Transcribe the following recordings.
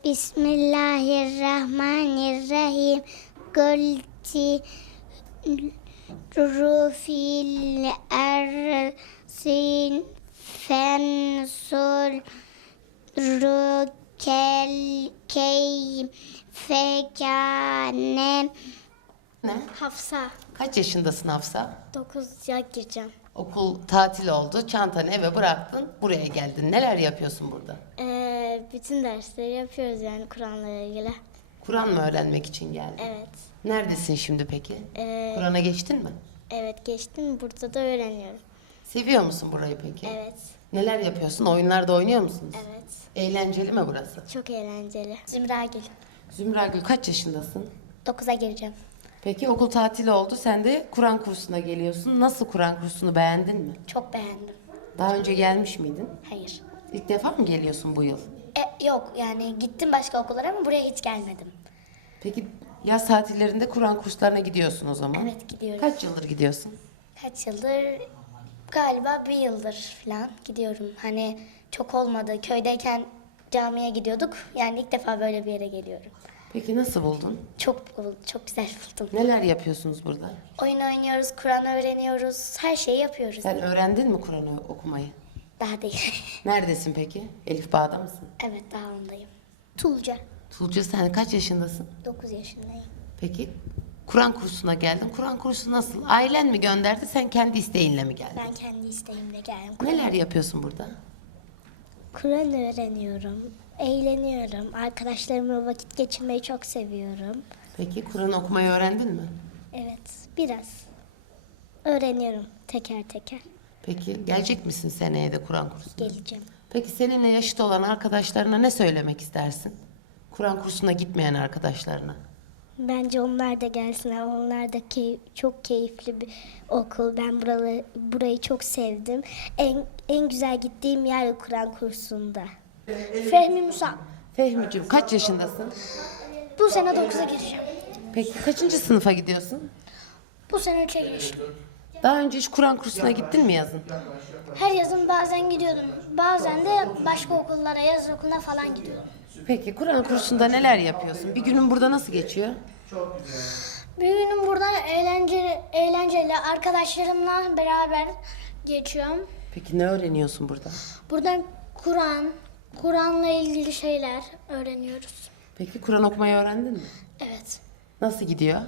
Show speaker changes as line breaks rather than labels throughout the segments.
Bismillahirrahmanirrahim. Kulti rufil ersin fensur rukel keyfekane.
Ne?
Hafsa.
Kaç yaşındasın Hafsa?
9'a gireceğim.
Okul tatil oldu, çantanı eve bıraktın, buraya geldin. Neler yapıyorsun burada?
Bütün dersleri yapıyoruz yani Kur'an'la ilgili.
Kur'an mı öğrenmek için geldin?
Evet.
Neredesin şimdi peki? Kur'an'a geçtin mi?
Evet geçtim. Burada da öğreniyorum.
Seviyor musun burayı peki?
Evet.
Neler yapıyorsun? Oyunlarda oynuyor musunuz?
Evet.
Eğlenceli mi burası?
Çok eğlenceli. Zümragil.
Zümragül kaç yaşındasın?
9'a gireceğim.
Peki okul tatili oldu, sen de Kur'an kursuna geliyorsun. Nasıl Kur'an kursunu, beğendin mi?
Çok beğendim.
Daha önce gelmiş miydin?
Hayır.
İlk defa mı geliyorsun bu yıl?
Yok yani gittim başka okullara ama buraya hiç gelmedim.
Peki yaz tatillerinde Kur'an kurslarına gidiyorsun o zaman.
Evet gidiyorum.
Kaç yıldır gidiyorsun?
Kaç yıldır? Galiba 1 yıldır falan gidiyorum. Hani çok olmadı. Köydeyken camiye gidiyorduk. Yani ilk defa böyle bir yere geliyorum.
Peki nasıl buldun?
Çok güzel buldum.
Neler yapıyorsunuz burada?
Oyun oynuyoruz, Kur'an öğreniyoruz. Her şeyi yapıyoruz.
Sen öğrendin mi Kur'an'ı okumayı?
Daha değil.
Neredesin peki? Elif Bağ'da mısın?
Evet daha ondayım. Tuğca.
Tuğçe, sen kaç yaşındasın?
9 yaşındayım.
Peki Kur'an kursuna geldin. Kur'an kursu nasıl? Ailen mi gönderdi, sen kendi isteğinle mi geldin?
Ben kendi isteğimle geldim.
Neler yapıyorsun burada?
Kur'an öğreniyorum. Eğleniyorum. Arkadaşlarımla vakit geçirmeyi çok seviyorum.
Peki Kur'an okumayı öğrendin mi?
Evet biraz. Öğreniyorum teker teker.
Peki gelecek misin seneye de Kur'an kursuna?
Geleceğim.
Peki seninle yaşıt olan arkadaşlarına ne söylemek istersin? Kur'an kursuna gitmeyen arkadaşlarına.
Bence onlar da gelsinler. Onlar da çok keyifli bir okul. Ben burayı çok sevdim. En güzel gittiğim yer Kur'an kursunda. Fehmi Musa.
Fehmiciğim kaç yaşındasın?
Bu sene 9'a gireceğim.
Peki kaçıncı sınıfa gidiyorsun?
Bu sene 3'e gireceğim.
Daha önce hiç Kur'an kursuna gittin mi yazın?
Her yazın bazen gidiyordum. Bazen de başka okullara, yaz okuluna falan gidiyordum.
Peki Kur'an kursunda neler yapıyorsun? Bir günün burada nasıl geçiyor?
Bir günüm burada eğlenceli arkadaşlarımla beraber geçiyorum.
Peki ne öğreniyorsun burada?
Buradan Kur'an'la ilgili şeyler öğreniyoruz.
Peki Kur'an okumayı öğrendin mi?
Evet.
Nasıl gidiyor?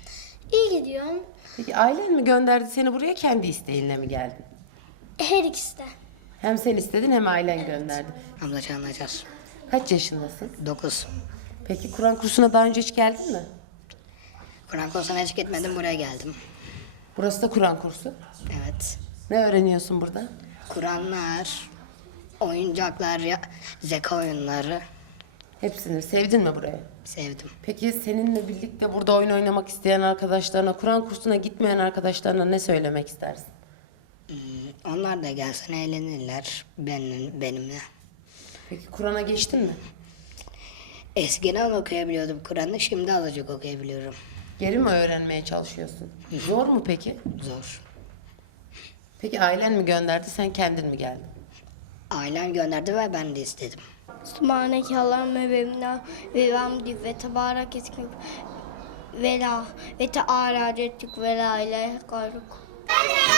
İyi gidiyorum.
Peki ailen mi gönderdi seni buraya, kendi isteğinle mi geldin?
Her ikisi de.
Hem sen istedin hem ailen gönderdi.
Ablacan Acar.
Kaç yaşındasın?
9.
Peki Kur'an kursuna daha önce hiç geldin mi?
Kur'an kursuna hiç gitmedim, buraya geldim.
Burası da Kur'an kursu.
Evet.
Ne öğreniyorsun burada?
Kur'anlar, oyuncaklar, zeka oyunları
Hepsini sevdin mi burayı?
sevdim.
Peki seninle birlikte burada oyun oynamak isteyen arkadaşlarına, Kur'an kursuna gitmeyen arkadaşlarına ne söylemek istersin?
Onlar da gelsin eğlenirler benimle.
Peki Kur'an'a geçtin mi?
Eskiden okuyabiliyordum Kur'an'ı, şimdi azıcık okuyabiliyorum.
Geri mi öğrenmeye çalışıyorsun? Zor mu peki?
Zor.
Peki ailen mi gönderdi, sen kendin mi geldin?
Ailem gönderdi ve ben de istedim.
Subhaneke Allahümme ve minna ve hamdi ve tebarek ismik ve la ve teala ceddük ve la ilahe gayruk.